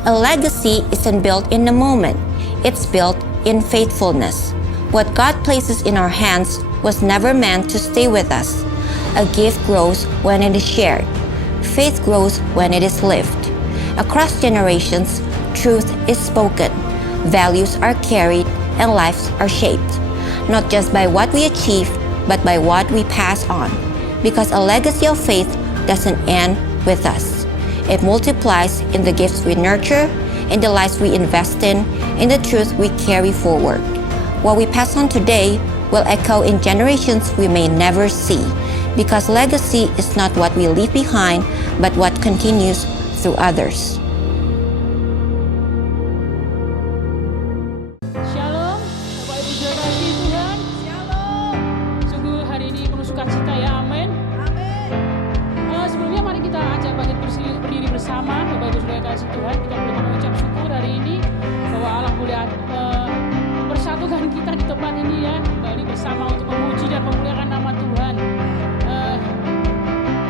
A legacy isn't built in a moment, it's built in faithfulness. What God places in our hands was never meant to stay with us. A gift grows when it is shared. Faith grows when it is lived. Across generations, truth is spoken, values are carried, and lives are shaped, not just by what we achieve, but by what we pass on. Because a legacy of faith doesn't end with us. It multiplies in the gifts we nurture, in the lives we invest in the truth we carry forward. What we pass on today will echo in generations we may never see, because legacy is not what we leave behind, but what continues through others. Shalom, Bapak Ibu sudah kasih Tuhan. Shalom. Sungguh hari ini penuh sukacita ya, amin. Amin. Sebelumnya mari kita ajak bangkit berdiri bersama, Bapak Ibu sudah kasih Tuhan. Kita boleh mengucap syukur hari ini bahwa Allah boleh persatukan kita di tempat ini ya, kembali bersama untuk memuji dan memuliakan nama Tuhan.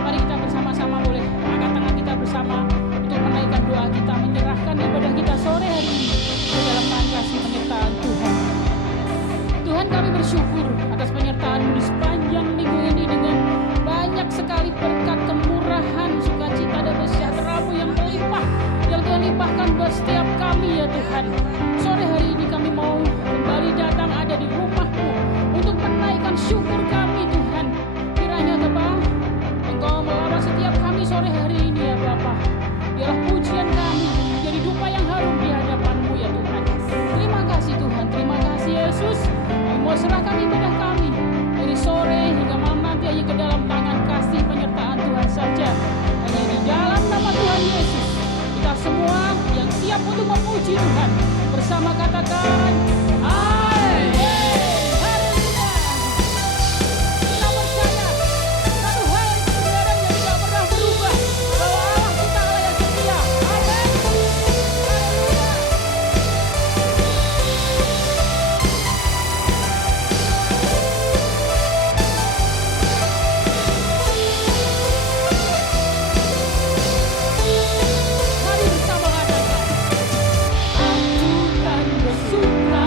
Mari kita bersama-sama boleh angkat tangan kita bersama untuk menaikkan doa kita, menyerahkan ibadah kita sore hari ini ke dalam tangan kasih penyertaan Tuhan. Tuhan, kami bersyukur atas penyertaan-Mu di sepanjang minggu ini dengan banyak sekali berkat, kemurahan, sukacita dan sejahtera-Mu yang melimpah, yang Tuhan limpahkan buat setiap kami ya Tuhan. Sore hari ini kami mau kembali datang ada di rumah-Mu untuk menaikkan syukur kami Tuhan. Kiranya Bapa, Engkau melawat setiap kami sore hari ini ya Bapa. Biarlah pujian kami menjadi dupa yang harum di hadapan-Mu ya Tuhan. Terima kasih Tuhan, terima kasih Yesus. Kami mau serahkan ibadah kami dari sore hingga malam nanti hanya ke dalam tangan kasih penyertaan Tuhan saja. Hanya di dalam nama Tuhan Yesus, kita semua yang siap untuk memuji Tuhan bersama katakan amin. Aku kan bersuka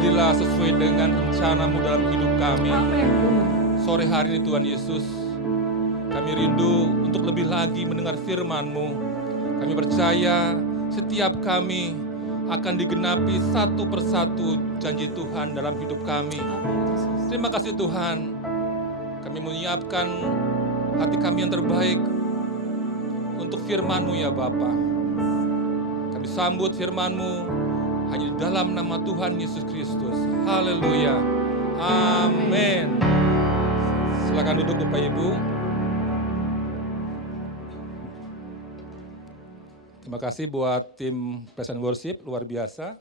jadilah sesuai dengan rencana-Mu dalam hidup kami. Amin. Sore hari ini Tuhan Yesus, kami rindu untuk lebih lagi mendengar firman-Mu. Kami percaya setiap kami akan digenapi satu persatu janji Tuhan dalam hidup kami. Terima kasih Tuhan, kami menyiapkan hati kami yang terbaik untuk firman-Mu ya Bapa. Kami sambut firman-Mu hanya di dalam nama Tuhan Yesus Kristus. Haleluya. Amin. Silakan duduk Bapak Ibu. Terima kasih buat tim Praise and Worship, luar biasa.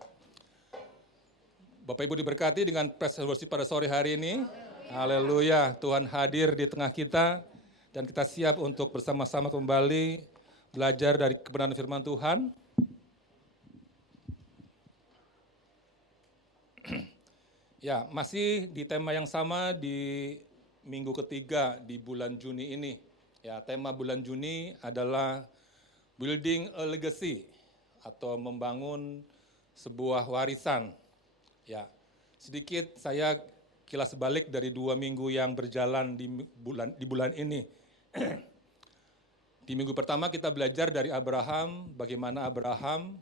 Bapak Ibu diberkati dengan Praise and Worship pada sore hari ini. Haleluya, Tuhan hadir di tengah kita dan kita siap untuk bersama-sama kembali belajar dari kebenaran firman Tuhan. Ya, masih di tema yang sama di minggu ketiga di bulan Juni ini. Ya, tema bulan Juni adalah Building a Legacy atau membangun sebuah warisan. Ya, sedikit saya kilas balik dari 2 minggu yang berjalan di bulan ini. Di minggu pertama kita belajar dari Abraham, bagaimana Abraham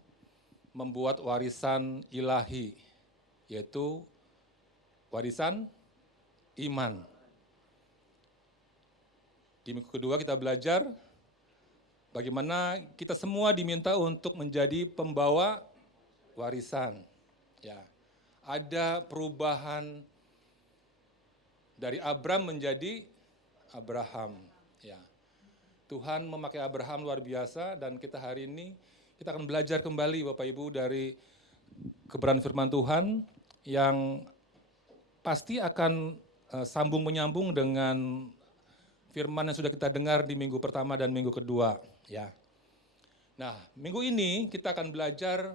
membuat warisan ilahi, yaitu warisan iman. Di minggu kedua kita belajar bagaimana kita semua diminta untuk menjadi pembawa warisan. Ya, ada perubahan dari Abram menjadi Abraham. Ya, Tuhan memakai Abraham luar biasa dan kita hari ini kita akan belajar kembali Bapak Ibu dari kebenaran firman Tuhan yang pasti akan sambung menyambung dengan firman yang sudah kita dengar di minggu pertama dan minggu kedua. Ya. Nah, minggu ini kita akan belajar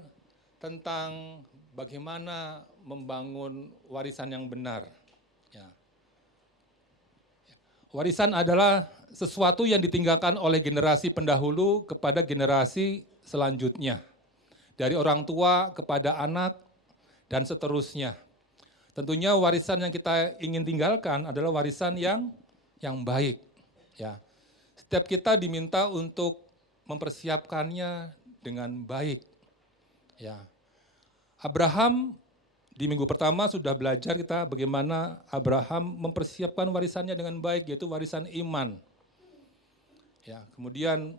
tentang bagaimana membangun warisan yang benar. Ya. Warisan adalah sesuatu yang ditinggalkan oleh generasi pendahulu kepada generasi selanjutnya. Dari orang tua kepada anak dan seterusnya. Tentunya warisan yang kita ingin tinggalkan adalah warisan yang baik. Ya. Setiap kita diminta untuk mempersiapkannya dengan baik. Ya. Abraham di minggu pertama sudah belajar kita bagaimana Abraham mempersiapkan warisannya dengan baik, yaitu warisan iman. Ya, kemudian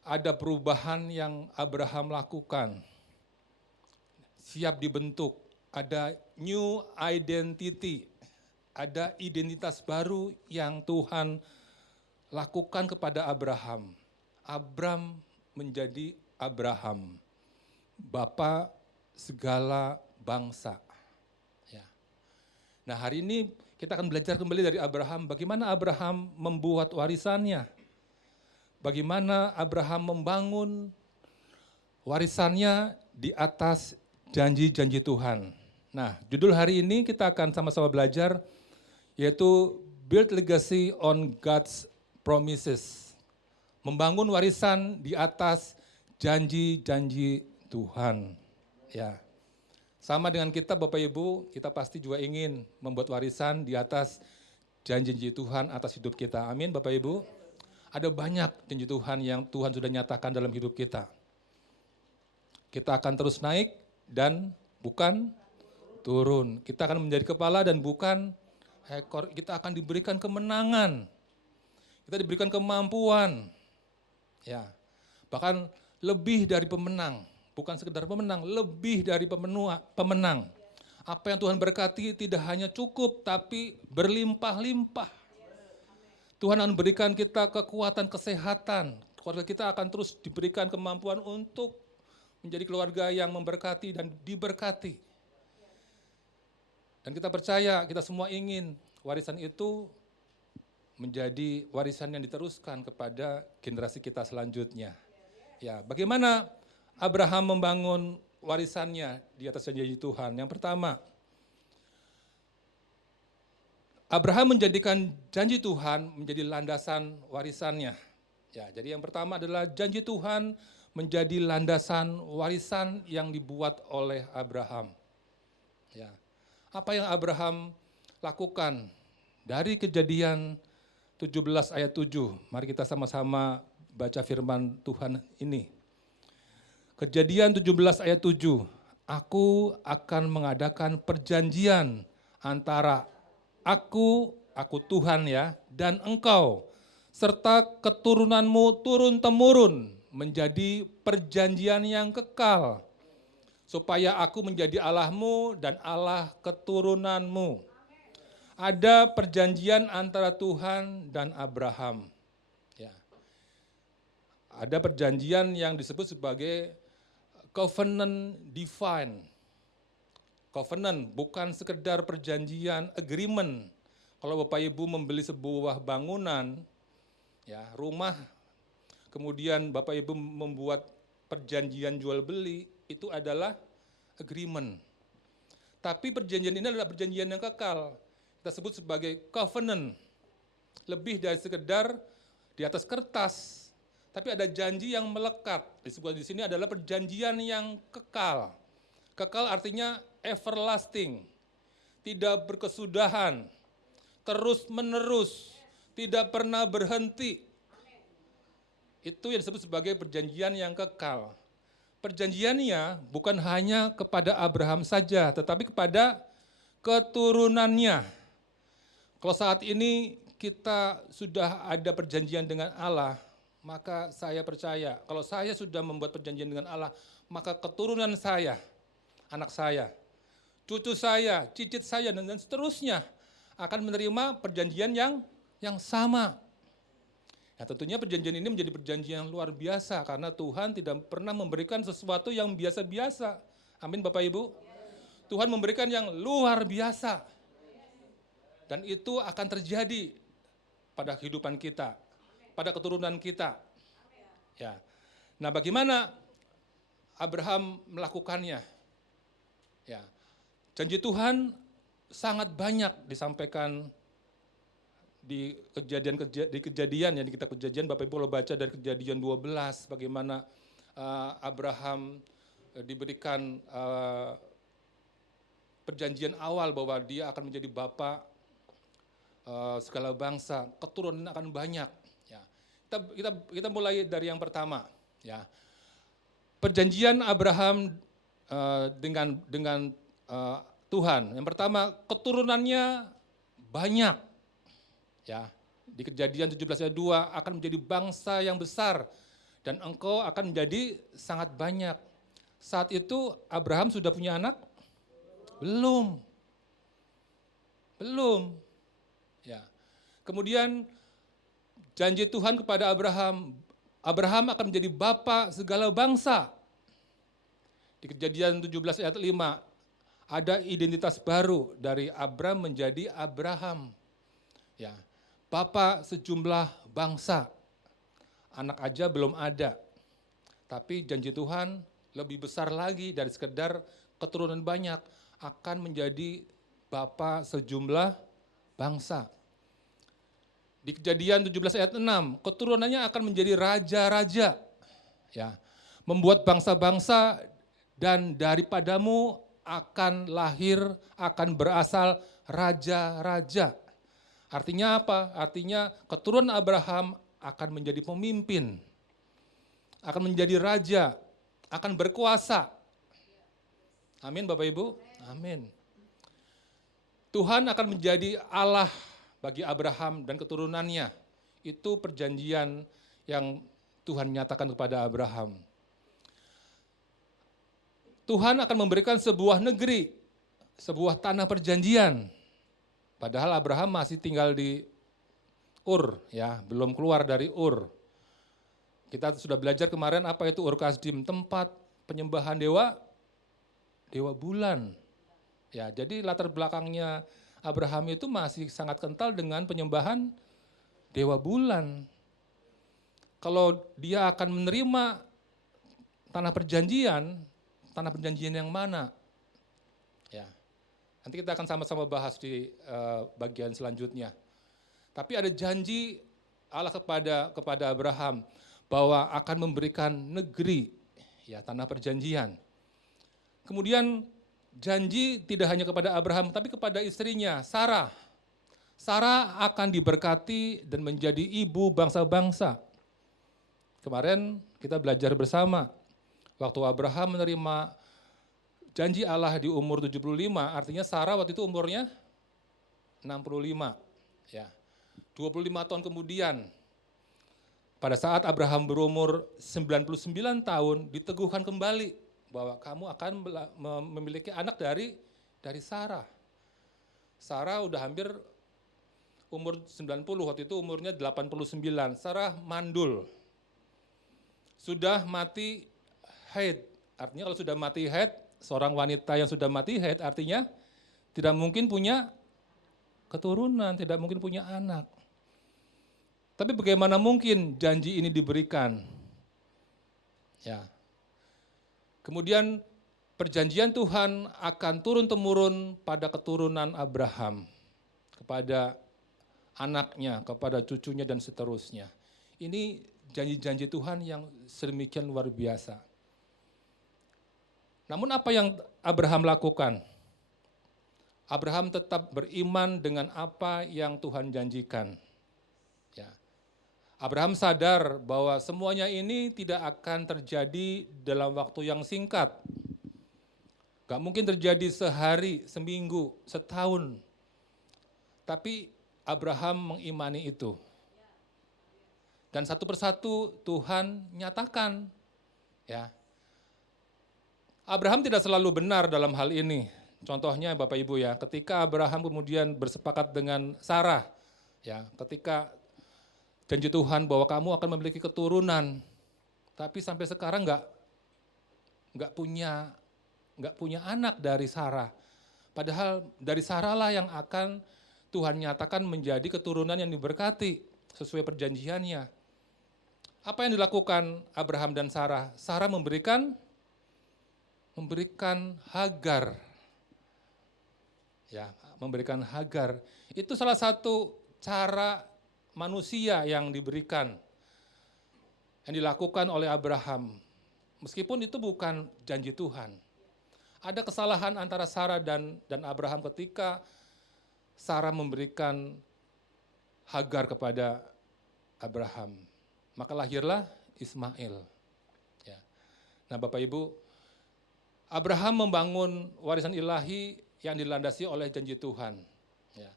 ada perubahan yang Abraham lakukan. Siap dibentuk, ada new identity, ada identitas baru yang Tuhan lakukan kepada Abraham. Abram menjadi Abraham, bapa segala bangsa. Ya. Nah, hari ini kita akan belajar kembali dari Abraham, bagaimana Abraham membuat warisannya. Bagaimana Abraham membangun warisannya di atas janji-janji Tuhan. Nah, judul hari ini kita akan sama-sama belajar, yaitu Build Legacy on God's Promises. Membangun warisan di atas janji-janji Tuhan. Ya. Sama dengan kita Bapak Ibu, kita pasti juga ingin membuat warisan di atas janji-janji Tuhan atas hidup kita. Amin Bapak Ibu. Ada banyak janji Tuhan yang Tuhan sudah nyatakan dalam hidup kita. Kita akan terus naik dan bukan turun. Kita akan menjadi kepala dan bukan ekor. Kita akan diberikan kemenangan. Kita diberikan kemampuan. Ya. Bahkan lebih dari pemenang. Bukan sekedar pemenang, lebih dari pemenang. Apa yang Tuhan berkati tidak hanya cukup, tapi berlimpah-limpah. Tuhan akan berikan kita kekuatan, kesehatan. Keluarga kita akan terus diberikan kemampuan untuk menjadi keluarga yang memberkati dan diberkati. Dan kita percaya, kita semua ingin warisan itu menjadi warisan yang diteruskan kepada generasi kita selanjutnya. Ya, bagaimana Abraham membangun warisannya di atas janji Tuhan? Yang pertama, Abraham menjadikan janji Tuhan menjadi landasan warisannya. Ya, jadi yang pertama adalah janji Tuhan menjadi landasan warisan yang dibuat oleh Abraham. Ya. Apa yang Abraham lakukan? Dari Kejadian 17 ayat 7, mari kita sama-sama baca firman Tuhan ini. Kejadian 17 ayat 7, aku akan mengadakan perjanjian antara aku Tuhan ya, dan engkau, serta keturunanmu turun-temurun menjadi perjanjian yang kekal, supaya aku menjadi Allahmu dan Allah keturunanmu. Ada perjanjian antara Tuhan dan Abraham. Ya. Ada perjanjian yang disebut sebagai covenant divine. Covenant bukan sekedar perjanjian, agreement. Kalau Bapak Ibu membeli sebuah bangunan, ya, rumah, kemudian Bapak Ibu membuat perjanjian jual beli, itu adalah agreement. Tapi perjanjian ini adalah perjanjian yang kekal. Kita sebut sebagai covenant. Lebih dari sekedar di atas kertas, tapi ada janji yang melekat. Disebut di sini adalah perjanjian yang kekal. Kekal artinya everlasting, tidak berkesudahan, terus menerus, tidak pernah berhenti. Itu yang disebut sebagai perjanjian yang kekal. Perjanjiannya bukan hanya kepada Abraham saja, tetapi kepada keturunannya. Kalau saat ini kita sudah ada perjanjian dengan Allah, maka saya percaya, kalau saya sudah membuat perjanjian dengan Allah, maka keturunan saya, anak saya, cucu saya, cicit saya, dan seterusnya akan menerima perjanjian yang sama. Ya, tentunya perjanjian ini menjadi perjanjian yang luar biasa, karena Tuhan tidak pernah memberikan sesuatu yang biasa-biasa. Amin Bapak Ibu. Tuhan memberikan yang luar biasa. Dan itu akan terjadi pada kehidupan kita, pada keturunan kita. Ya. Nah, bagaimana Abraham melakukannya? Ya. Janji Tuhan sangat banyak disampaikan di kejadian ya, di kitab Kejadian. Bapak Ibu kalau baca dari Kejadian 12, bagaimana Abraham diberikan perjanjian awal bahwa dia akan menjadi bapa segala bangsa, keturunan akan banyak. Ya. Kita mulai dari yang pertama. Ya. Perjanjian Abraham dengan Tuhan. Yang pertama, keturunannya banyak. Ya. Di Kejadian 17 ayat 2 akan menjadi bangsa yang besar dan engkau akan menjadi sangat banyak. Saat itu Abraham sudah punya anak? Belum. Ya. Kemudian janji Tuhan kepada Abraham akan menjadi bapa segala bangsa. Di Kejadian 17 ayat 5 ada identitas baru dari Abram menjadi Abraham. Ya. Bapa sejumlah bangsa. Anak aja belum ada. Tapi janji Tuhan lebih besar lagi dari sekedar keturunan banyak, akan menjadi bapa sejumlah bangsa. Di Kejadian 17 ayat 6, keturunannya akan menjadi raja-raja. Ya, membuat bangsa-bangsa dan daripadamu akan lahir, akan berasal raja-raja. Artinya apa? Artinya keturunan Abraham akan menjadi pemimpin, akan menjadi raja, akan berkuasa. Amin Bapak Ibu? Amin. Tuhan akan menjadi Allah bagi Abraham dan keturunannya. Itu perjanjian yang Tuhan nyatakan kepada Abraham. Tuhan akan memberikan sebuah negeri, sebuah tanah perjanjian. Padahal Abraham masih tinggal di Ur, ya, belum keluar dari Ur. Kita sudah belajar kemarin apa itu Ur Kasdim, tempat penyembahan dewa bulan. Ya, jadi latar belakangnya Abraham itu masih sangat kental dengan penyembahan dewa bulan. Kalau dia akan menerima tanah perjanjian yang mana? Ya, nanti kita akan sama-sama bahas di bagian selanjutnya. Tapi ada janji Allah kepada Abraham bahwa akan memberikan negeri, ya, tanah perjanjian. Kemudian janji tidak hanya kepada Abraham, tapi kepada istrinya, Sarah. Sarah akan diberkati dan menjadi ibu bangsa-bangsa. Kemarin kita belajar bersama, waktu Abraham menerima janji Allah di umur 75, artinya Sarah waktu itu umurnya 65. Ya. 25 tahun kemudian, pada saat Abraham berumur 99 tahun, diteguhkan kembali bahwa kamu akan memiliki anak dari Sarah. Sarah udah hampir umur 90, waktu itu umurnya 89. Sarah mandul. Sudah mati haid. Artinya kalau sudah mati haid, seorang wanita yang sudah mati haid artinya tidak mungkin punya keturunan, tidak mungkin punya anak. Tapi bagaimana mungkin janji ini diberikan? Ya. Kemudian perjanjian Tuhan akan turun-temurun pada keturunan Abraham, kepada anaknya, kepada cucunya dan seterusnya. Ini janji-janji Tuhan yang sedemikian luar biasa. Namun apa yang Abraham lakukan? Abraham tetap beriman dengan apa yang Tuhan janjikan. Ya. Abraham sadar bahwa semuanya ini tidak akan terjadi dalam waktu yang singkat. Gak mungkin terjadi sehari, seminggu, setahun. Tapi Abraham mengimani itu. Dan satu persatu Tuhan nyatakan. Ya. Abraham tidak selalu benar dalam hal ini. Contohnya Bapak Ibu ya, ketika Abraham kemudian bersepakat dengan Sarah, ya, ketika janji Tuhan bahwa kamu akan memiliki keturunan, tapi sampai sekarang nggak punya anak dari Sarah. Padahal dari Sarah lah yang akan Tuhan nyatakan menjadi keturunan yang diberkati sesuai perjanjiannya. Apa yang dilakukan Abraham dan Sarah? Sarah memberikan Hagar. Ya, memberikan Hagar. Itu salah satu cara manusia yang diberikan, yang dilakukan oleh Abraham. Meskipun itu bukan janji Tuhan. Ada kesalahan antara Sarah dan Abraham ketika Sarah memberikan Hagar kepada Abraham. Maka lahirlah Ismail. Ya. Nah Bapak Ibu, Abraham membangun warisan ilahi yang dilandasi oleh janji Tuhan. Ya.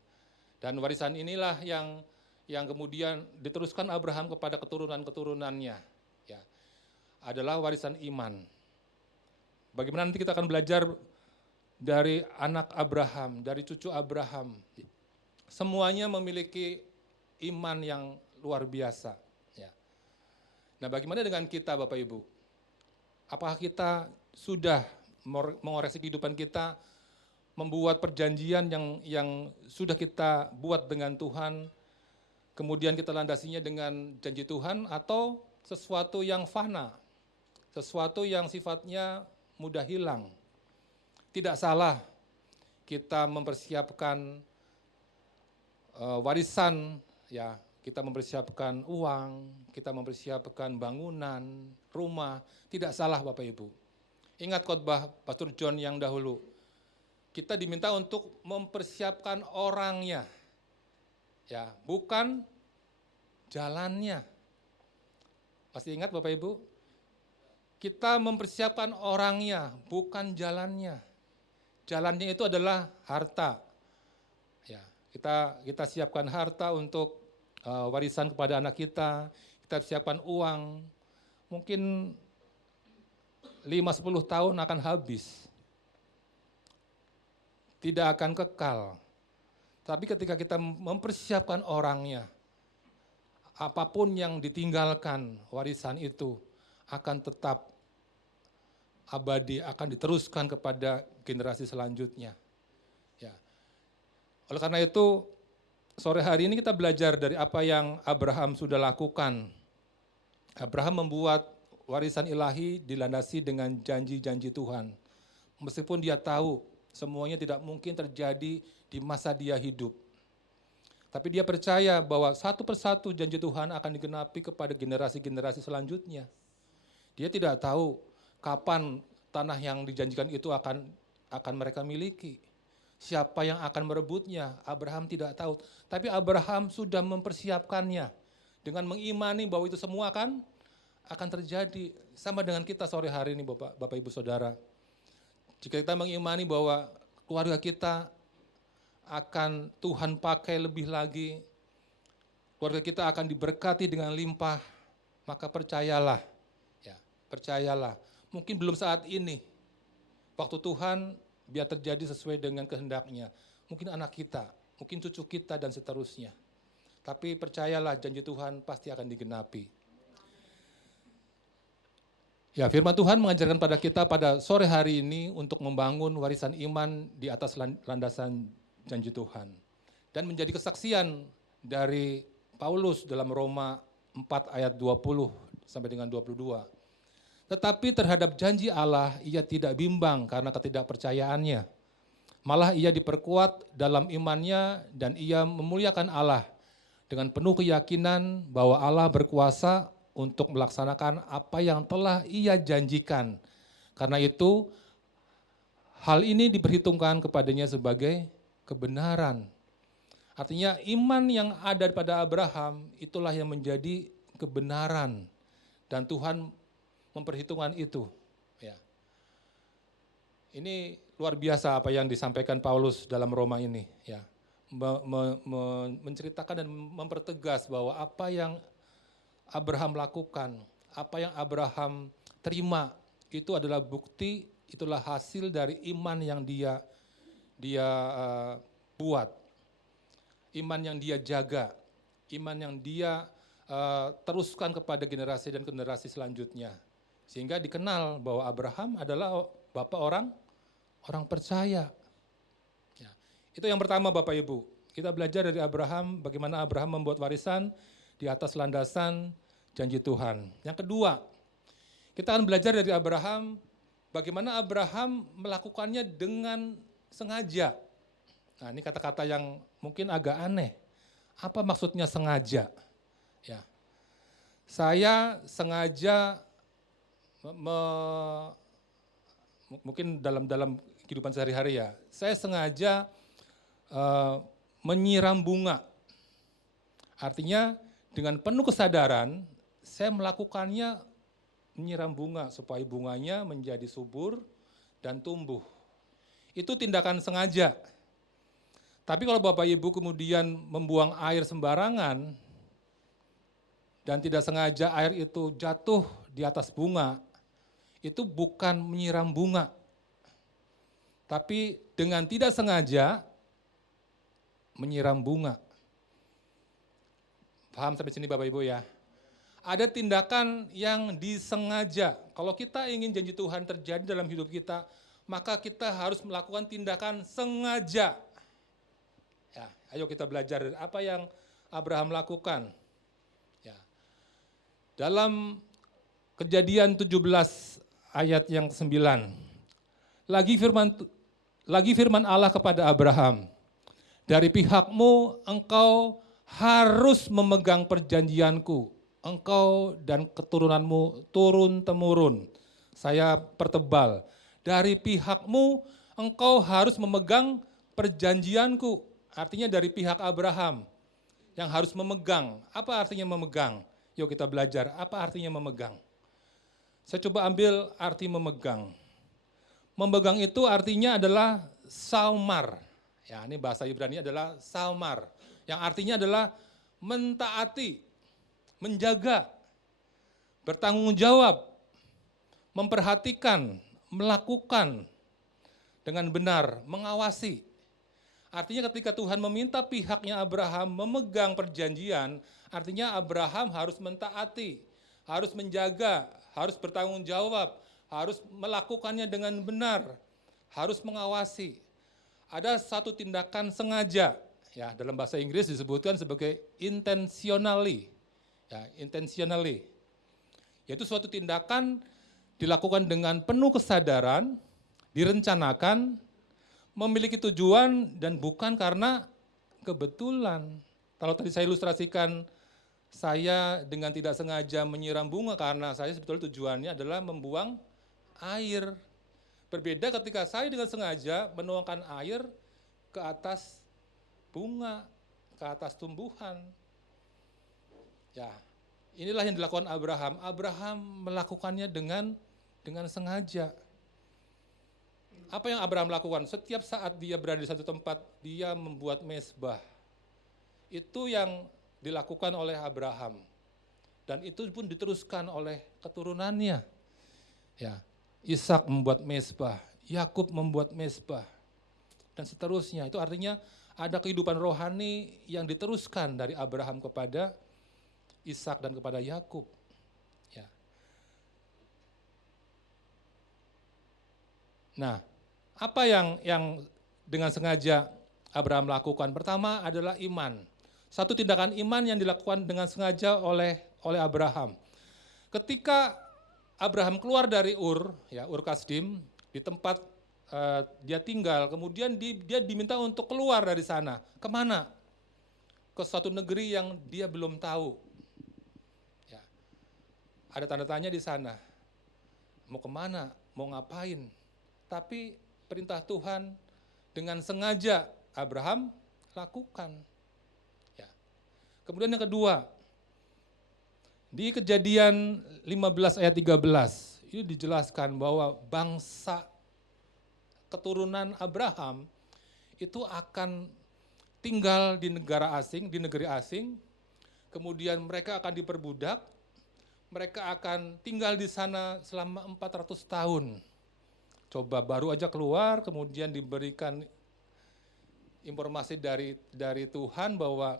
Dan warisan inilah yang kemudian diteruskan Abraham kepada keturunan-keturunannya. Ya. Adalah warisan iman. Bagaimana nanti kita akan belajar dari anak Abraham, dari cucu Abraham. Semuanya memiliki iman yang luar biasa. Ya. Nah bagaimana dengan kita Bapak Ibu? Apakah kita sudah mengoreksi kehidupan kita, membuat perjanjian yang sudah kita buat dengan Tuhan, kemudian kita landasinya dengan janji Tuhan, atau sesuatu yang fana, sesuatu yang sifatnya mudah hilang. Tidak salah kita mempersiapkan warisan, ya, kita mempersiapkan uang, kita mempersiapkan bangunan, rumah, tidak salah Bapak Ibu. Ingat khotbah Pastor John yang dahulu, kita diminta untuk mempersiapkan orangnya, ya, bukan jalannya. Masih ingat Bapak Ibu? Kita mempersiapkan orangnya, bukan jalannya. Jalannya itu adalah harta. Ya, kita siapkan harta untuk warisan kepada anak kita siapkan uang, mungkin 5-10 tahun akan habis. Tidak akan kekal. Tapi ketika kita mempersiapkan orangnya, apapun yang ditinggalkan warisan itu akan tetap abadi, akan diteruskan kepada generasi selanjutnya. Ya. Oleh karena itu, sore hari ini kita belajar dari apa yang Abraham sudah lakukan. Abraham membuat warisan ilahi dilandasi dengan janji-janji Tuhan. Meskipun dia tahu semuanya tidak mungkin terjadi di masa dia hidup. Tapi dia percaya bahwa satu persatu janji Tuhan akan digenapi kepada generasi-generasi selanjutnya. Dia tidak tahu kapan tanah yang dijanjikan itu akan akan mereka miliki. Siapa yang akan merebutnya, Abraham tidak tahu. Tapi Abraham sudah mempersiapkannya dengan mengimani bahwa itu semua akan terjadi. Sama dengan kita sore hari ini Bapak Ibu Saudara. Jika kita mengimani bahwa keluarga kita akan Tuhan pakai lebih lagi, keluarga kita akan diberkati dengan limpah, maka percayalah, ya, percayalah. Mungkin belum saat ini, waktu Tuhan biar terjadi sesuai dengan kehendaknya. Mungkin anak kita, mungkin cucu kita dan seterusnya. Tapi percayalah janji Tuhan pasti akan digenapi. Ya, firman Tuhan mengajarkan pada kita pada sore hari ini untuk membangun warisan iman di atas landasan janji Tuhan. Dan menjadi kesaksian dari Paulus dalam Roma 4 ayat 20 sampai dengan 22. Tetapi terhadap janji Allah ia tidak bimbang karena ketidakpercayaannya. Malah ia diperkuat dalam imannya dan ia memuliakan Allah dengan penuh keyakinan bahwa Allah berkuasa untuk melaksanakan apa yang telah ia janjikan. Karena itu hal ini diperhitungkan kepadanya sebagai kebenaran. Artinya iman yang ada pada Abraham itulah yang menjadi kebenaran. Dan Tuhan memperhitungkan itu. Ya. Ini luar biasa apa yang disampaikan Paulus dalam Roma ini. Ya. Menceritakan dan mempertegas bahwa apa yang Abraham lakukan, apa yang Abraham terima, itu adalah bukti, itulah hasil dari iman yang dia buat. Iman yang dia jaga, iman yang dia teruskan kepada generasi dan generasi selanjutnya. Sehingga dikenal bahwa Abraham adalah bapak orang percaya. Ya. Itu yang pertama Bapak Ibu. Kita belajar dari Abraham, bagaimana Abraham membuat warisan di atas landasan janji Tuhan. Yang kedua, kita akan belajar dari Abraham, bagaimana Abraham melakukannya dengan sengaja. Nah, ini kata-kata yang mungkin agak aneh. Apa maksudnya sengaja? Ya. Saya sengaja mungkin dalam kehidupan sehari-hari ya, saya sengaja menyiram bunga. Artinya dengan penuh kesadaran, saya melakukannya menyiram bunga supaya bunganya menjadi subur dan tumbuh. Itu tindakan sengaja. Tapi kalau Bapak Ibu kemudian membuang air sembarangan dan tidak sengaja air itu jatuh di atas bunga, itu bukan menyiram bunga. Tapi dengan tidak sengaja menyiram bunga. Paham sampai sini Bapak Ibu ya? Ada tindakan yang disengaja. Kalau kita ingin janji Tuhan terjadi dalam hidup kita, maka kita harus melakukan tindakan sengaja. Ya, ayo kita belajar apa yang Abraham lakukan. Ya. Dalam Kejadian 17 ayat yang ke-9. Lagi firman Allah kepada Abraham, dari pihakmu engkau harus memegang perjanjianku, engkau dan keturunanmu turun-temurun. Saya pertebal, dari pihakmu engkau harus memegang perjanjianku. Artinya dari pihak Abraham yang harus memegang. Apa artinya memegang? Yuk kita belajar, apa artinya memegang? Saya coba ambil arti memegang. Memegang itu artinya adalah saumar. Ya, ini bahasa Ibrani adalah saumar. Yang artinya adalah mentaati, menjaga, bertanggung jawab, memperhatikan, melakukan dengan benar, mengawasi. Artinya ketika Tuhan meminta pihaknya Abraham memegang perjanjian, artinya Abraham harus mentaati, harus menjaga, harus bertanggung jawab, harus melakukannya dengan benar, harus mengawasi. Ada satu tindakan sengaja, ya dalam bahasa Inggris disebutkan sebagai intentionally, ya intentionally. Yaitu suatu tindakan dilakukan dengan penuh kesadaran, direncanakan, memiliki tujuan dan bukan karena kebetulan. Kalau tadi saya ilustrasikan, saya dengan tidak sengaja menyiram bunga karena saya sebetulnya tujuannya adalah membuang air. Berbeda ketika saya dengan sengaja menuangkan air ke atas bunga, ke atas tumbuhan. Ya, inilah yang dilakukan Abraham. Abraham melakukannya dengan sengaja. Apa yang Abraham lakukan? Setiap saat dia berada di satu tempat, dia membuat mezbah. Itu yang dilakukan oleh Abraham. Dan itu pun diteruskan oleh keturunannya. Ya, Ishak membuat mezbah, Yakub membuat mezbah, dan seterusnya. Itu artinya ada kehidupan rohani yang diteruskan dari Abraham kepada Ishak dan kepada Yakub. Ya. Nah, apa yang dengan sengaja Abraham lakukan? Pertama adalah iman. Satu tindakan iman yang dilakukan dengan sengaja oleh Abraham. Ketika Abraham keluar dari Ur Kasdim, di tempat dia tinggal, kemudian dia diminta untuk keluar dari sana. Kemana? Ke suatu negeri yang dia belum tahu. Ya. Ada tanda tanya di sana. Mau kemana? Mau ngapain? Tapi perintah Tuhan dengan sengaja Abraham lakukan. Ya. Kemudian yang kedua, di Kejadian 15 ayat 13, itu dijelaskan bahwa bangsa keturunan Abraham itu akan tinggal di negara asing, di negeri asing, kemudian mereka akan diperbudak, mereka akan tinggal di sana selama 400 tahun. Coba baru aja keluar, kemudian diberikan informasi dari Tuhan bahwa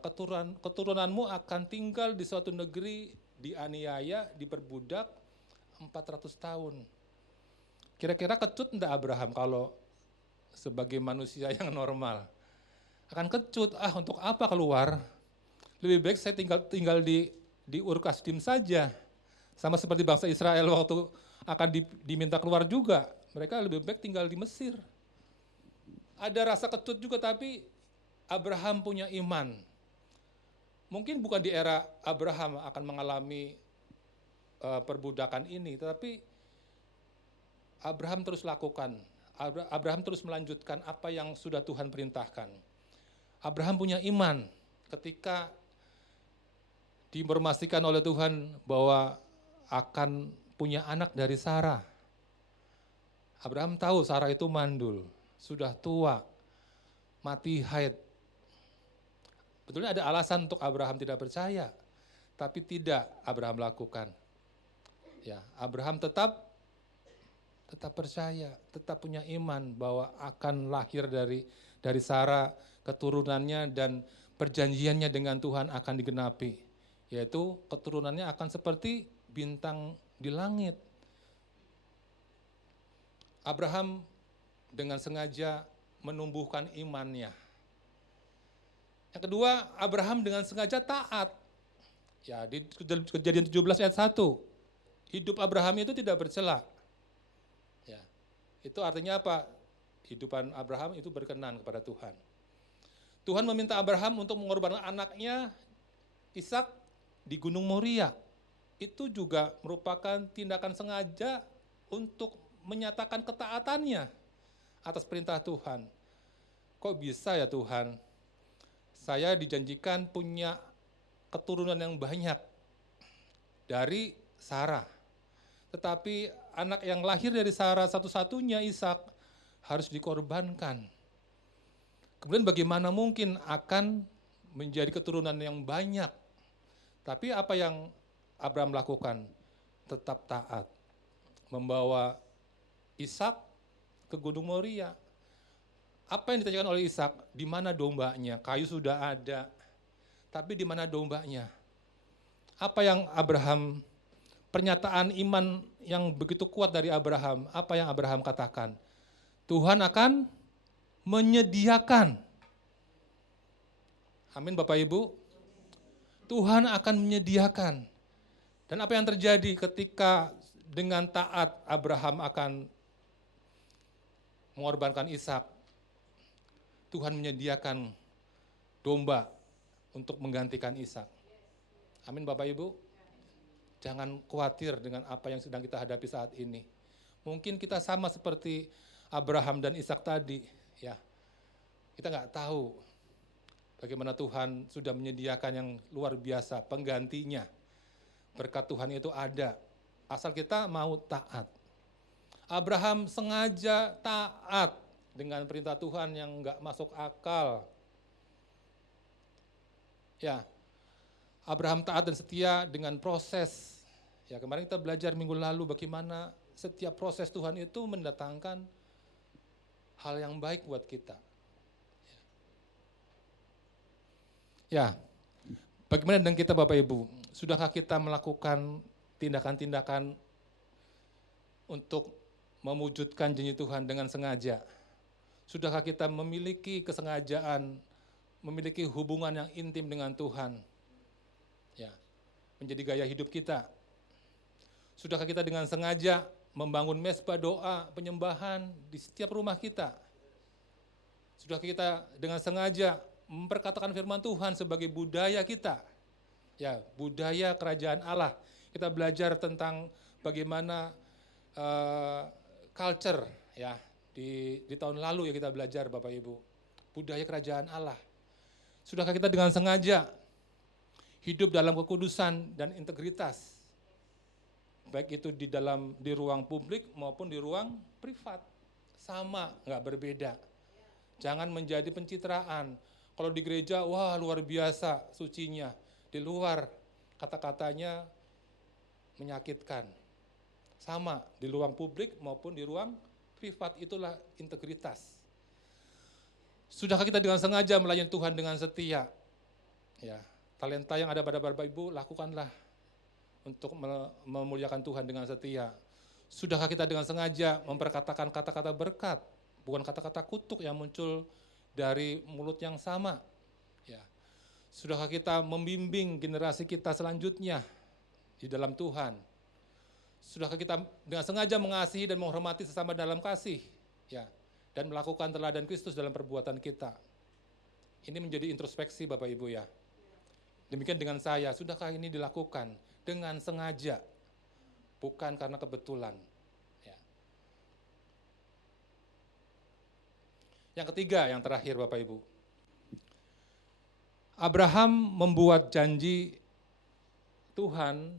keturunanmu akan tinggal di suatu negeri, dianiaya, diperbudak 400 tahun. Kira-kira kecut enggak Abraham kalau sebagai manusia yang normal? Akan kecut, untuk apa keluar? Lebih baik saya tinggal di Ur Kasdim saja. Sama seperti bangsa Israel waktu akan diminta keluar juga, mereka lebih baik tinggal di Mesir. Ada rasa kecut juga, tapi Abraham punya iman. Mungkin bukan di era Abraham akan mengalami perbudakan ini, tetapi Abraham terus lakukan. Abraham terus melanjutkan apa yang sudah Tuhan perintahkan. Abraham punya iman ketika diinformasikan oleh Tuhan bahwa akan punya anak dari Sarah. Abraham tahu Sarah itu mandul, sudah tua, mati haid. Betulnya ada alasan untuk Abraham tidak percaya, tapi tidak Abraham lakukan. Ya, Abraham tetap percaya, tetap punya iman bahwa akan lahir dari Sarah keturunannya dan perjanjiannya dengan Tuhan akan digenapi, yaitu keturunannya akan seperti bintang di langit. Abraham dengan sengaja menumbuhkan imannya. Yang kedua, Abraham dengan sengaja taat. Ya, di Kejadian 17 ayat 1, hidup Abraham itu tidak bercela. Ya, itu artinya apa? Kehidupan Abraham itu berkenan kepada Tuhan. Tuhan meminta Abraham untuk mengorbankan anaknya Ishak di Gunung Moria. Itu juga merupakan tindakan sengaja untuk menyatakan ketaatannya atas perintah Tuhan. Kok bisa ya Tuhan? Saya dijanjikan punya keturunan yang banyak dari Sarah. Tetapi anak yang lahir dari Sarah satu-satunya Ishak harus dikorbankan. Kemudian bagaimana mungkin akan menjadi keturunan yang banyak? Tapi apa yang Abraham lakukan? Tetap taat. Membawa Ishak ke Gunung Moria. Apa yang ditanyakan oleh Ishak? Di mana dombanya? Kayu sudah ada. Tapi di mana dombanya? Apa yang Abraham, pernyataan iman yang begitu kuat dari Abraham, apa yang Abraham katakan? Tuhan akan menyediakan. Amin Bapak Ibu. Tuhan akan menyediakan. Dan apa yang terjadi ketika dengan taat Abraham akan mengorbankan Ishak? Tuhan menyediakan domba untuk menggantikan Ishak. Amin Bapak Ibu. Jangan khawatir dengan apa yang sedang kita hadapi saat ini. Mungkin kita sama seperti Abraham dan Ishak tadi, ya. Kita nggak tahu bagaimana Tuhan sudah menyediakan yang luar biasa, penggantinya. Berkat Tuhan itu ada, asal kita mau taat. Abraham sengaja taat dengan perintah Tuhan yang nggak masuk akal. Ya, Abraham taat dan setia dengan proses. Ya, kemarin kita belajar minggu lalu bagaimana setiap proses Tuhan itu mendatangkan hal yang baik buat kita. Ya, bagaimana dengan kita Bapak Ibu? Sudahkah kita melakukan tindakan-tindakan untuk mewujudkan janji Tuhan dengan sengaja? Sudahkah kita memiliki kesengajaan, memiliki hubungan yang intim dengan Tuhan? Ya, menjadi gaya hidup kita. Sudahkah kita dengan sengaja membangun mezbah doa, penyembahan di setiap rumah kita? Sudahkah kita dengan sengaja memperkatakan firman Tuhan sebagai budaya kita? Ya, budaya kerajaan Allah. Kita belajar tentang bagaimana culture ya di tahun lalu ya kita belajar Bapak Ibu. Budaya kerajaan Allah. Sudahkah kita dengan sengaja hidup dalam kekudusan dan integritas? Baik itu di ruang publik maupun di ruang privat. Sama, nggak berbeda. Jangan menjadi pencitraan. Kalau di gereja, wah luar biasa sucinya. Di luar, kata-katanya menyakitkan. Sama, di ruang publik maupun di ruang privat, itulah integritas. Sudahkah kita dengan sengaja melayani Tuhan dengan setia? Ya, talenta yang ada pada Bapak Ibu, lakukanlah untuk memuliakan Tuhan dengan setia. Sudahkah kita dengan sengaja memperkatakan kata-kata berkat, bukan kata-kata kutuk yang muncul dari mulut yang sama? Ya. Sudahkah kita membimbing generasi kita selanjutnya di dalam Tuhan? Sudahkah kita dengan sengaja mengasihi dan menghormati sesama dalam kasih? Ya. Dan melakukan teladan Kristus dalam perbuatan kita? Ini menjadi introspeksi Bapak Ibu ya. Demikian dengan saya, sudahkah ini dilakukan dengan sengaja, bukan karena kebetulan. Ya. Yang ketiga, yang terakhir Bapak Ibu. Abraham membuat janji Tuhan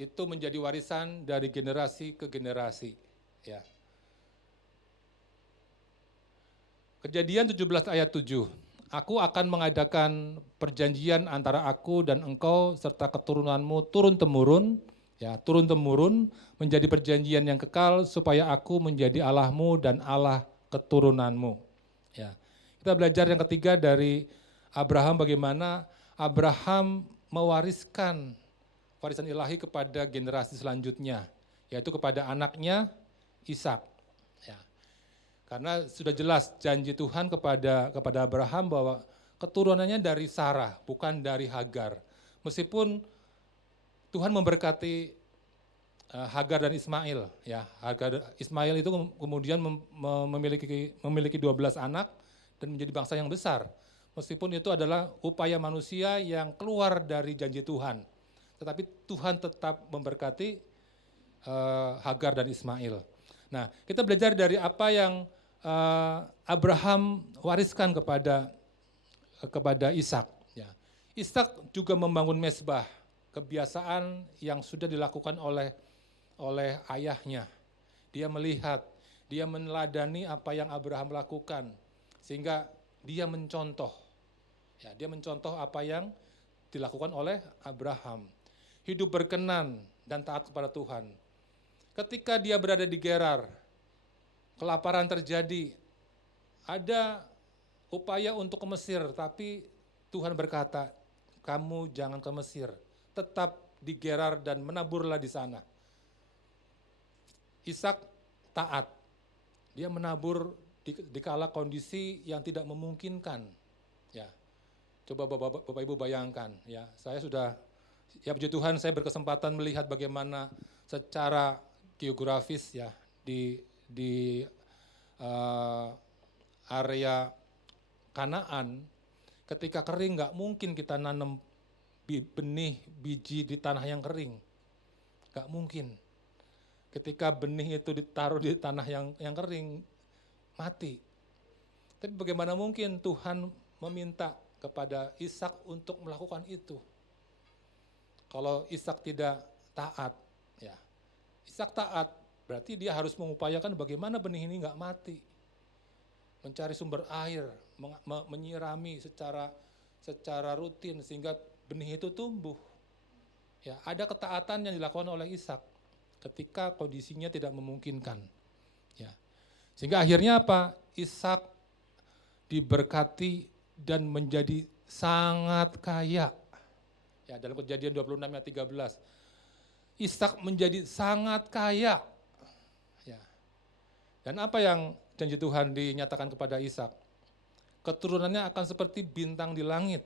itu menjadi warisan dari generasi ke generasi. Ya. Kejadian 17 ayat 7. Aku akan mengadakan perjanjian antara aku dan engkau serta keturunanmu turun-temurun, ya, turun-temurun menjadi perjanjian yang kekal supaya aku menjadi Allahmu dan Allah keturunanmu. Ya. Kita belajar yang ketiga dari Abraham, bagaimana Abraham mewariskan warisan ilahi kepada generasi selanjutnya, yaitu kepada anaknya Ishak. Karena sudah jelas janji Tuhan kepada Abraham bahwa keturunannya dari Sarah, bukan dari Hagar. Meskipun Tuhan memberkati Hagar dan Ismail, ya. Ismail itu kemudian memiliki 12 anak dan menjadi bangsa yang besar. Meskipun itu adalah upaya manusia yang keluar dari janji Tuhan. Tetapi Tuhan tetap memberkati Hagar dan Ismail. Nah, kita belajar dari apa yang Abraham wariskan kepada Ishak. Ya. Ishak juga membangun mezbah, kebiasaan yang sudah dilakukan oleh ayahnya. Dia melihat, dia meneladani apa yang Abraham lakukan, sehingga dia mencontoh. Ya, dia mencontoh apa yang dilakukan oleh Abraham. Hidup berkenan dan taat kepada Tuhan. Ketika dia berada di Gerar, kelaparan terjadi, ada upaya untuk ke Mesir, tapi Tuhan berkata, kamu jangan ke Mesir, tetap di Gerar dan menaburlah di sana. Ishak taat, dia menabur di kala kondisi yang tidak memungkinkan. Ya, coba Bapak Ibu bayangkan, ya, saya sudah, ya puji Tuhan saya berkesempatan melihat bagaimana secara geografis ya di area Kanaan, ketika kering nggak mungkin kita nanam benih biji di tanah yang kering, nggak mungkin. ketika benih itu ditaruh di tanah yang kering, mati. Tapi bagaimana mungkin Tuhan meminta kepada Ishak untuk melakukan itu? Kalau Ishak tidak taat, ya. Ishak taat, berarti dia harus mengupayakan bagaimana benih ini enggak mati. Mencari sumber air, menyirami secara rutin sehingga benih itu tumbuh. Ya, ada ketaatan yang dilakukan oleh Ishak ketika kondisinya tidak memungkinkan. Ya. Sehingga akhirnya apa? Ishak diberkati dan menjadi sangat kaya. Ya, dalam Kejadian 26 ayat 13. Ishak menjadi sangat kaya. Ya. Dan apa yang janji Tuhan dinyatakan kepada Ishak? Keturunannya akan seperti bintang di langit.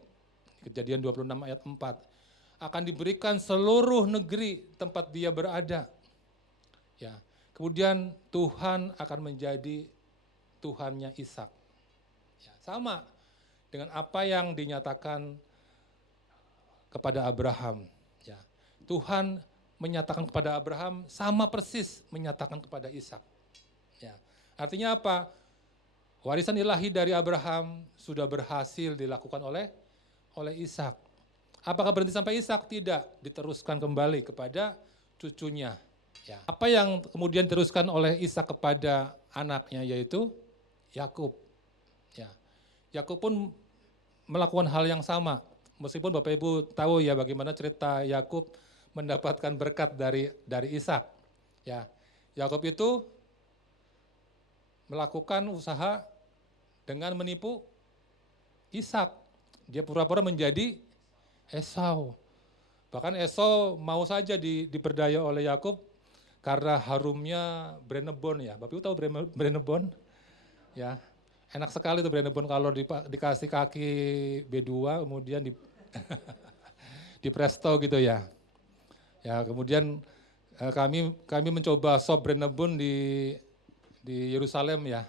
Kejadian 26 ayat 4. Akan diberikan seluruh negeri tempat dia berada. Ya. Kemudian Tuhan akan menjadi Tuhannya Ishak. Ya, sama dengan apa yang dinyatakan kepada Abraham. Ya. Tuhan menyatakan kepada Abraham sama persis menyatakan kepada Ishak. Ya. Artinya apa? Warisan ilahi dari Abraham sudah berhasil dilakukan oleh Ishak. Apakah berhenti sampai Ishak? Tidak, diteruskan kembali kepada cucunya. Ya. Apa yang kemudian diteruskan oleh Ishak kepada anaknya yaitu Yakub. Ya. Yakub pun melakukan hal yang sama. Meskipun Bapak Ibu tahu ya bagaimana cerita Yakub mendapatkan berkat dari Ishak. Ya. Yakub itu melakukan usaha dengan menipu Ishak. Dia pura-pura menjadi Esau. Bahkan Esau mau saja diperdaya oleh Yakub karena harumnya Brenebon ya. Bapak Ibu tahu Brenebon? Ya, enak sekali tuh Brenebon kalau dikasih kaki B2 kemudian di presto gitu ya. Ya, kemudian kami mencoba sop Brenebon di Yerusalem ya.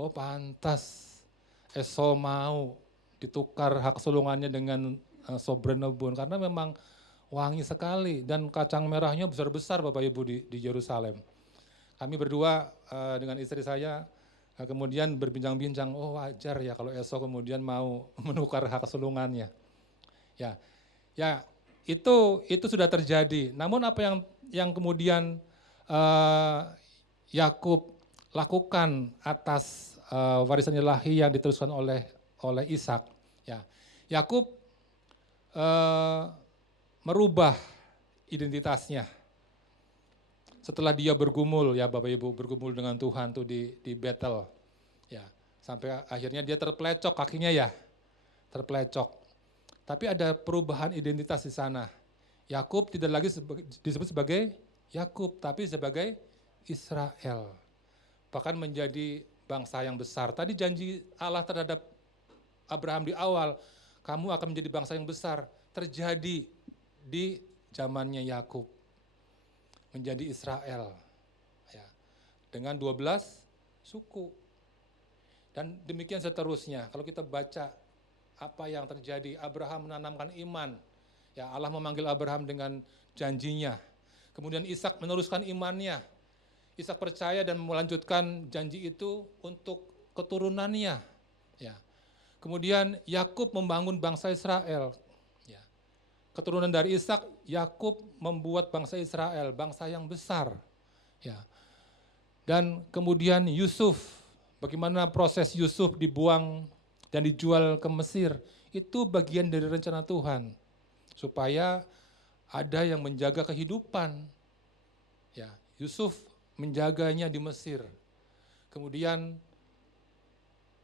Oh, pantas Esau mau ditukar hak sulungannya dengan sop Brenebon karena memang wangi sekali dan kacang merahnya besar-besar Bapak Ibu di Yerusalem. Kami berdua dengan istri saya kemudian berbincang-bincang, oh wajar ya kalau Esau kemudian mau menukar hak sulungannya. Ya, itu sudah terjadi. Namun apa yang kemudian Yakub lakukan atas warisan ilahi yang diteruskan oleh Ishak. Ya, Yakub merubah identitasnya setelah dia bergumul ya Bapak Ibu, bergumul dengan Tuhan tuh di Betel. Ya, sampai akhirnya dia terplecok kakinya ya, terplecok. Tapi ada perubahan identitas di sana. Yakub tidak lagi disebut sebagai Yakub, tapi sebagai Israel. Bahkan menjadi bangsa yang besar. Tadi janji Allah terhadap Abraham di awal, kamu akan menjadi bangsa yang besar, terjadi di zamannya Yakub. Menjadi Israel. Ya, dengan 12 suku. Dan demikian seterusnya. Kalau kita baca apa yang terjadi, Abraham menanamkan iman. Ya, Allah memanggil Abraham dengan janjinya. Kemudian Ishak meneruskan imannya. Ishak percaya dan melanjutkan janji itu untuk keturunannya. Ya. Kemudian Yakub membangun bangsa Israel. Ya. Keturunan dari Ishak, Yakub membuat bangsa Israel, bangsa yang besar. Ya. Dan kemudian Yusuf, bagaimana proses Yusuf dibuang dan dijual ke Mesir, itu bagian dari rencana Tuhan. Supaya ada yang menjaga kehidupan. Ya, Yusuf menjaganya di Mesir. Kemudian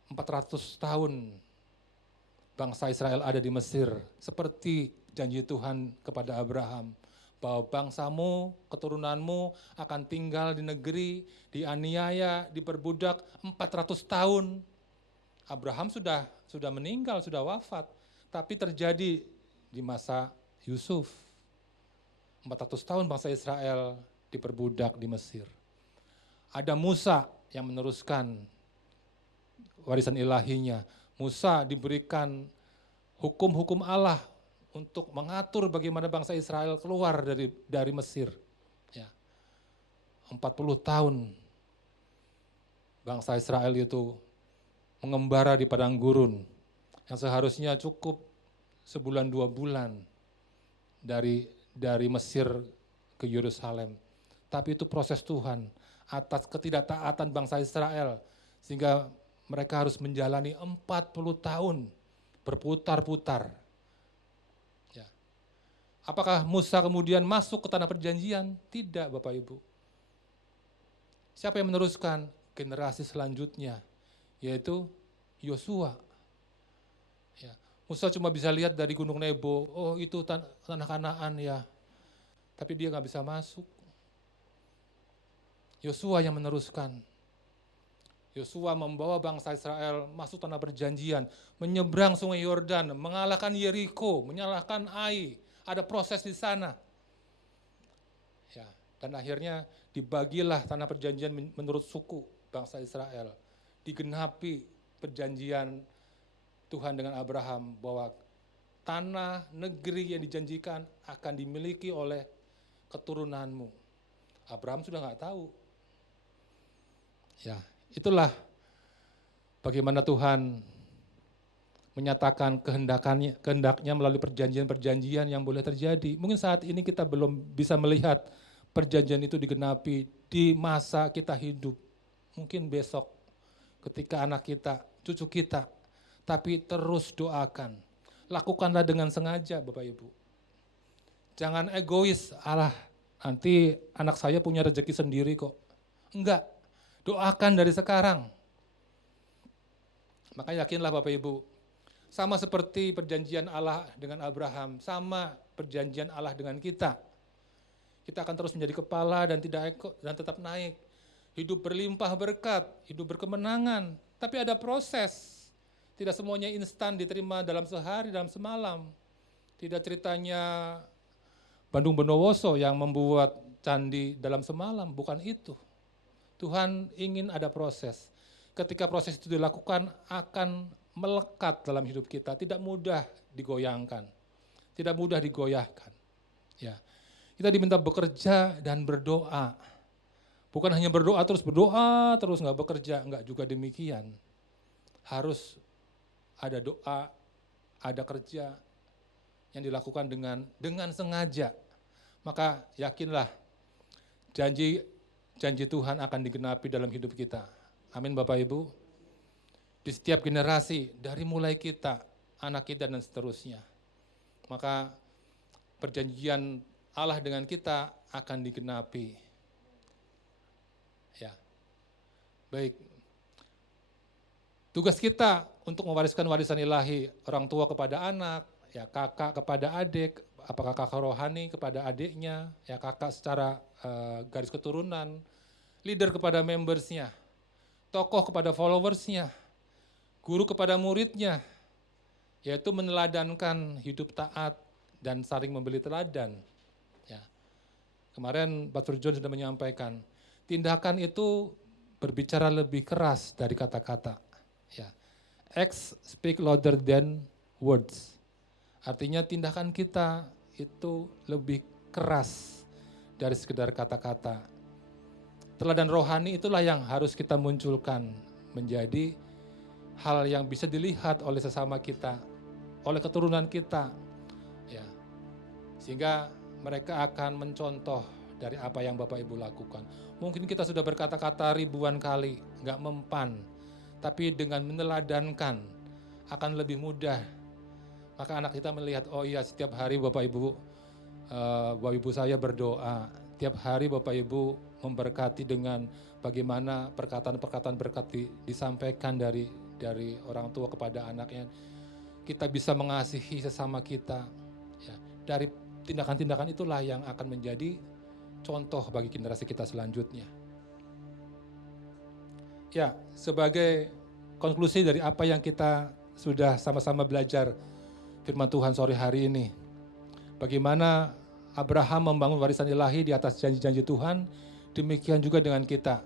400 tahun bangsa Israel ada di Mesir, seperti janji Tuhan kepada Abraham, bahwa bangsamu, keturunanmu akan tinggal di negeri, dianiaya, diperbudak 400 tahun. Abraham sudah meninggal, sudah wafat, tapi terjadi di masa Yusuf. 400 tahun bangsa Israel diperbudak di Mesir. Ada Musa yang meneruskan warisan ilahinya. Musa diberikan hukum-hukum Allah untuk mengatur bagaimana bangsa Israel keluar dari Mesir. Ya. 40 tahun bangsa Israel itu mengembara di padang gurun yang seharusnya cukup sebulan 2 bulan dari Mesir ke Yerusalem. Tapi itu proses Tuhan atas ketidaktaatan bangsa Israel sehingga mereka harus menjalani 40 tahun berputar-putar. Ya. Apakah Musa kemudian masuk ke tanah perjanjian? Tidak, Bapak Ibu. Siapa yang meneruskan? Generasi selanjutnya, yaitu Yosua. Ya. Musa cuma bisa lihat dari Gunung Nebo, oh itu tanah Kanaan ya, tapi dia nggak bisa masuk. Yosua yang meneruskan. Yosua membawa bangsa Israel masuk tanah perjanjian, menyeberang sungai Yordan, mengalahkan Yeriko, mengalahkan Ai. Ada proses di sana. Ya, dan akhirnya dibagilah tanah perjanjian menurut suku bangsa Israel. Digenapi perjanjian Tuhan dengan Abraham bahwa tanah negeri yang dijanjikan akan dimiliki oleh keturunanmu. Abraham sudah nggak tahu. Ya, itulah bagaimana Tuhan menyatakan kehendaknya melalui perjanjian-perjanjian yang boleh terjadi. Mungkin saat ini kita belum bisa melihat perjanjian itu digenapi di masa kita hidup. Mungkin besok ketika anak kita, cucu kita, tapi terus doakan. Lakukanlah dengan sengaja Bapak Ibu. Jangan egois, nanti anak saya punya rezeki sendiri kok. Enggak, doakan dari sekarang. Maka yakinlah Bapak Ibu, sama seperti perjanjian Allah dengan Abraham, sama perjanjian Allah dengan kita. Kita akan terus menjadi kepala dan tetap naik. Hidup berlimpah berkat, hidup berkemenangan, tapi ada proses. Tidak semuanya instan diterima dalam sehari, dalam semalam. Tidak ceritanya Bandung Bondowoso yang membuat candi dalam semalam, bukan itu. Tuhan ingin ada proses. Ketika proses itu dilakukan akan melekat dalam hidup kita, tidak mudah digoyangkan, tidak mudah digoyahkan. Ya, kita diminta bekerja dan berdoa. Bukan hanya berdoa terus nggak bekerja, enggak juga demikian. Harus ada doa, ada kerja yang dilakukan dengan sengaja. Maka yakinlah janji Tuhan akan digenapi dalam hidup kita. Amin Bapak Ibu. Di setiap generasi, dari mulai kita, anak kita dan seterusnya. Maka perjanjian Allah dengan kita akan digenapi. Ya, baik. Tugas kita untuk mewariskan warisan ilahi, orang tua kepada anak, ya kakak kepada adik, apakah kakak rohani kepada adiknya, ya kakak secara garis keturunan, leader kepada membersnya, tokoh kepada followersnya, guru kepada muridnya, yaitu meneladankan hidup taat dan saling memberi teladan. Ya. Kemarin Pastor John sudah menyampaikan, tindakan itu berbicara lebih keras dari kata-kata. Ya. Acts speak louder than words. Artinya tindakan kita itu lebih keras dari sekedar kata-kata. Teladan rohani itulah yang harus kita munculkan menjadi hal yang bisa dilihat oleh sesama kita, oleh keturunan kita. Ya. Sehingga mereka akan mencontoh dari apa yang Bapak Ibu lakukan. Mungkin kita sudah berkata-kata ribuan kali, enggak mempan, tapi dengan meneladankan akan lebih mudah. Maka anak kita melihat, oh iya setiap hari Bapak Ibu saya berdoa, tiap hari Bapak Ibu memberkati dengan bagaimana perkataan-perkataan berkat disampaikan dari orang tua kepada anaknya. Kita bisa mengasihi sesama kita. Ya, dari tindakan-tindakan itulah yang akan menjadi contoh bagi generasi kita selanjutnya. Ya, sebagai konklusi dari apa yang kita sudah sama-sama belajar firman Tuhan sore hari ini. Bagaimana Abraham membangun warisan ilahi di atas janji-janji Tuhan, demikian juga dengan kita.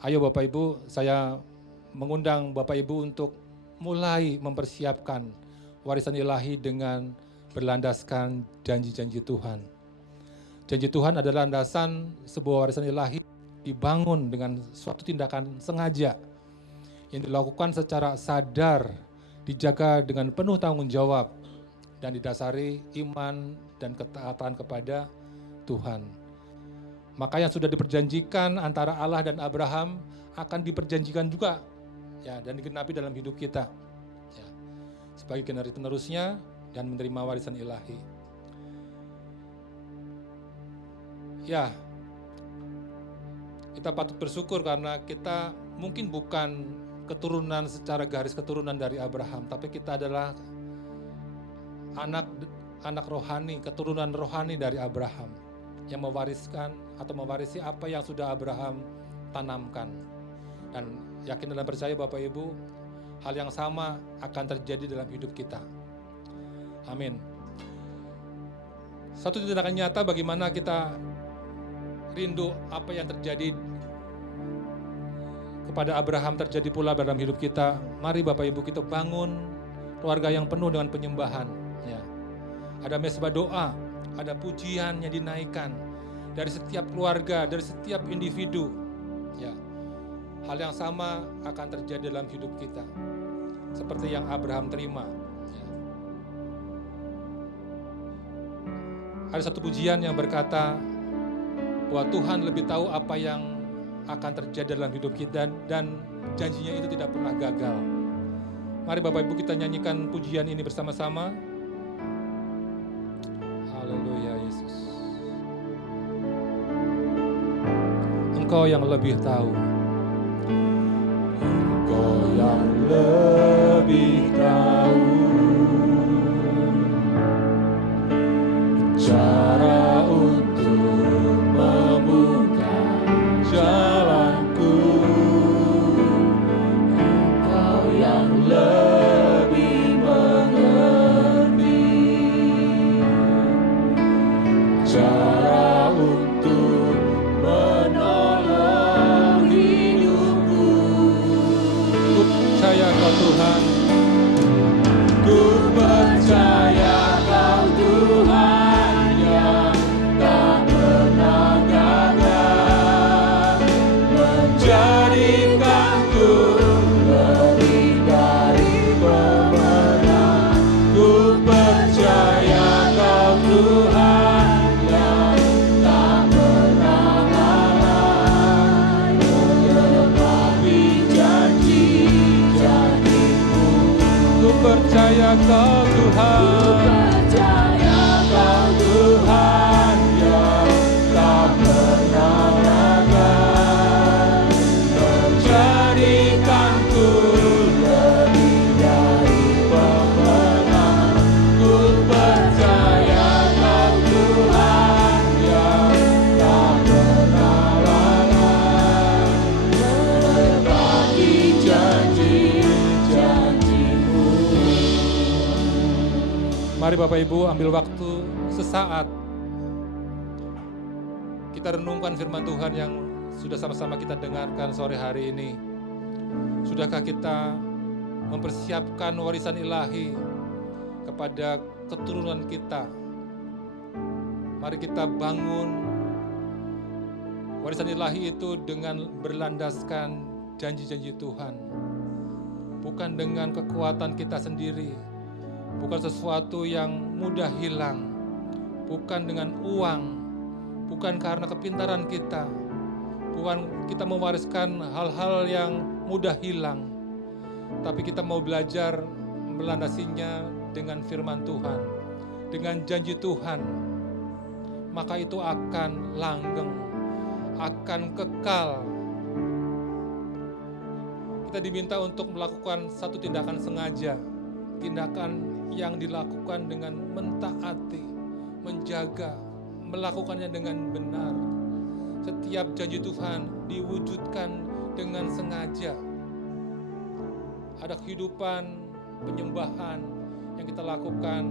Ayo Bapak Ibu, saya mengundang Bapak Ibu untuk mulai mempersiapkan warisan ilahi dengan berlandaskan janji-janji Tuhan. Janji Tuhan adalah landasan sebuah warisan ilahi dibangun dengan suatu tindakan sengaja yang dilakukan secara sadar, dijaga dengan penuh tanggung jawab, dan didasari iman dan ketaatan kepada Tuhan. Maka yang sudah diperjanjikan antara Allah dan Abraham akan diperjanjikan juga ya, dan digenapi dalam hidup kita ya, sebagai generasi penerusnya dan menerima warisan ilahi. Ya, kita patut bersyukur karena kita mungkin bukan keturunan secara garis keturunan dari Abraham, tapi kita adalah anak rohani, keturunan rohani dari Abraham yang mewariskan atau mewarisi apa yang sudah Abraham tanamkan. Dan yakin dan percaya Bapak Ibu, hal yang sama akan terjadi dalam hidup kita. Amin. Satu tindakan nyata bagaimana kita rindu apa yang terjadi kepada Abraham terjadi pula dalam hidup kita. Mari Bapak Ibu kita bangun keluarga yang penuh dengan penyembahan. Ya. Ada mesbah doa, ada pujian yang dinaikkan dari setiap keluarga, dari setiap individu. Ya. Hal yang sama akan terjadi dalam hidup kita, seperti yang Abraham terima. Ya. Ada satu pujian yang berkata bahwa Tuhan lebih tahu apa yang akan terjadi dalam hidup kita dan janjinya itu tidak pernah gagal. Mari Bapak Ibu kita nyanyikan pujian ini bersama-sama. Haleluya Yesus. Engkau yang lebih tahu. Engkau yang lebih tahu cara untuk membuka jalanku. Engkau yang lebih mengerti cara untuk menolong hidupku. Ku percaya Kau Tuhan, ku percaya Kau Tuhan yang tak pernah gagal, menjadikanku lebih dari pemenang. Ku percaya Kau Tuhan yang tak pernah lalai, menepati janji-janji-Mu. Ku percaya Kau Tuhan, Kau Tuhan yang tak pernah gagal, menjadikanku lebih dari pemenang. Ku percaya Kau Tuhan yang tak pernah lalai, menepati janji-janji-Mu. Mari Bapak Ibu ambil waktu sesaat kita renungkan firman Tuhan yang sudah sama-sama kita dengarkan sore hari ini. Sudahkah kita mempersiapkan warisan ilahi kepada keturunan kita? Mari kita bangun warisan ilahi itu dengan berlandaskan janji-janji Tuhan. Bukan dengan kekuatan kita sendiri, bukan sesuatu yang mudah hilang, bukan dengan uang, bukan karena kepintaran kita, bukan kita mewariskan hal-hal yang mudah hilang, tapi kita mau belajar melandasinya dengan firman Tuhan, dengan janji Tuhan, maka itu akan langgeng, akan kekal. Kita diminta untuk melakukan satu tindakan sengaja, tindakan yang dilakukan dengan mentaati, menjaga, melakukannya dengan benar. Setiap janji Tuhan diwujudkan dengan sengaja. Ada kehidupan penyembahan yang kita lakukan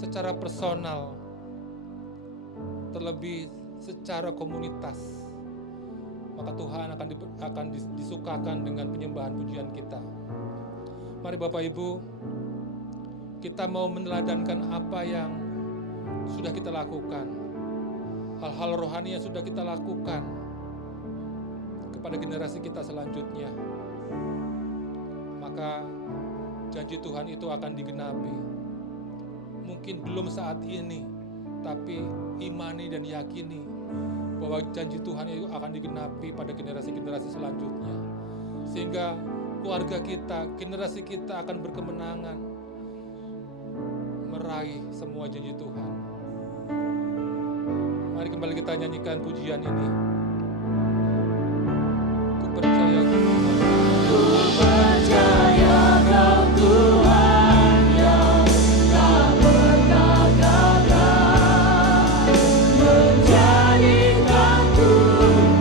secara personal, terlebih secara komunitas. Maka Tuhan akan disukakan dengan penyembahan pujian kita. Mari Bapak Ibu, kita mau meneladankan apa yang sudah kita lakukan. hal-hal rohani yang sudah kita lakukan kepada generasi kita selanjutnya, maka janji Tuhan itu akan digenapi. Mungkin belum saat ini, tapi imani dan yakini bahwa janji Tuhan itu akan digenapi pada generasi-generasi selanjutnya. Sehingga keluarga kita, generasi kita akan berkemenangan meraih semua janji Tuhan. Mari kembali kita nyanyikan pujian ini. Ku percaya Kau Tuhan yang tak pernah gagal, menjadikanku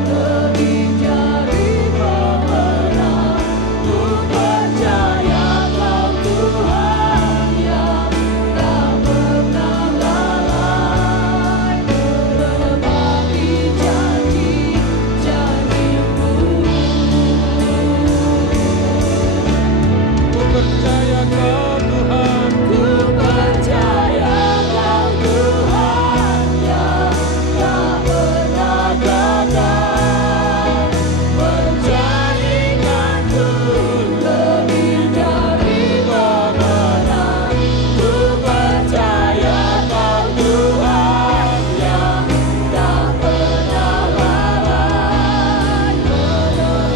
lebih dari pemenang. Ku percaya Kau Tuhan yang tak pernah lalai, menepati janji-janji-Mu. percaya Kau Tuhan, Ku percaya Kau Tuhan yang tak pernah gagal, menjadikanku lebih dari pemenang. Ku percaya Kau Tuhan yang tak pernah lalai, menepati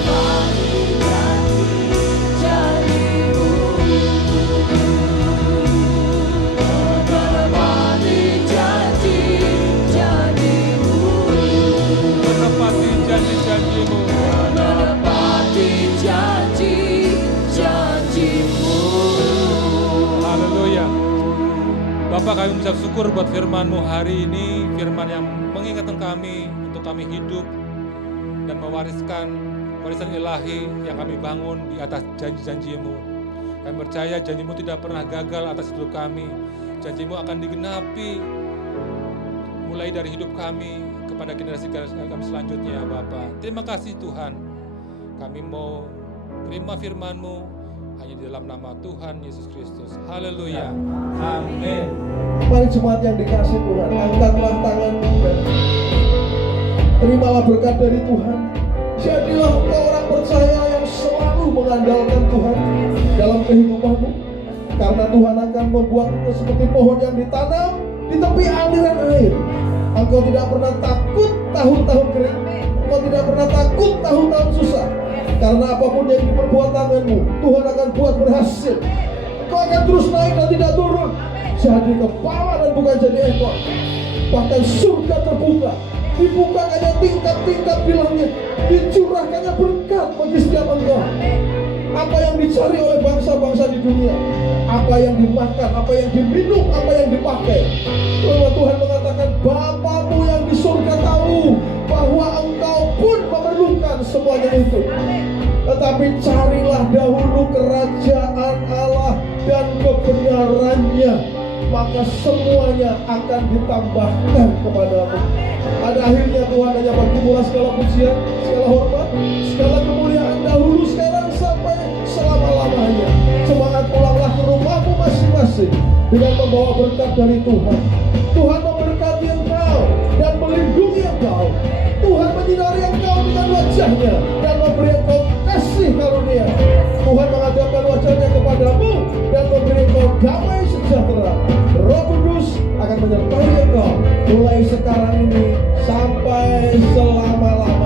janji-janji-Mu. Menepati janji-janji-Mu. menepati janji-janji-Mu. Menepati janji-janji-Mu. Haleluya. Bapak, kami mengucap syukur buat firman-Mu hari ini, firman yang mengingatkan kami untuk kami hidup dan mewariskan warisan ilahi yang kami bangun di atas janji-janji-Mu. Kami percaya janji-Mu tidak pernah gagal atas hidup kami. Janji-Mu akan digenapi mulai dari hidup kami kepada generasi kami selanjutnya, Bapak. Terima kasih Tuhan. Kami mau terima firman-Mu hanya di dalam nama Tuhan Yesus Kristus. Haleluya. Amin. Mari jemaat yang dikasih Tuhan, angkatlah tanganmu dan terimalah berkat dari Tuhan. Jadilah engkau orang percaya yang selalu mengandalkan Tuhan dalam kehidupanmu. Karena Tuhan akan membuat engkau seperti pohon yang ditanam di tepi aliran air. Engkau tidak pernah takut tahun-tahun kering. Engkau tidak pernah takut tahun-tahun susah. Karena apapun yang diperbuat tanganmu, Tuhan akan buat berhasil. Engkau akan terus naik dan tidak turun. Jadi kepala dan bukan jadi ekor. Bahkan surga terbuka, dibukakannya tingkat-tingkat di langit, dicurahkannya berkat bagi setiap engkau. Apa yang dicari oleh bangsa-bangsa di dunia, apa yang dimakan, apa yang diminum, apa yang dipakai, bahwa Tuhan mengatakan Bapamu yang di surga tahu bahwa engkau pun memerlukan semuanya itu. Tetapi carilah dahulu kerajaan Allah dan kebenarannya, maka semuanya akan ditambahkan kepadamu. Pada akhirnya Tuhan hanya bagimu segala pujian, segala hormat, segala kemuliaan dahulu, sekarang sampai selama-lamanya. Semangat pulanglah ke rumahmu masing-masing dengan membawa berkat dari Tuhan. Tuhan memberkati engkau dan melindungi engkau. Tuhan menyinari engkau dengan wajahnya dan memberi engkau kasih karunia. Tuhan menghadapkan wajahnya kepadamu dan memberi engkau damai sejahtera. Roh Kudus akan menyertai engkau mulai sekarang ini sampai selama-lamanya.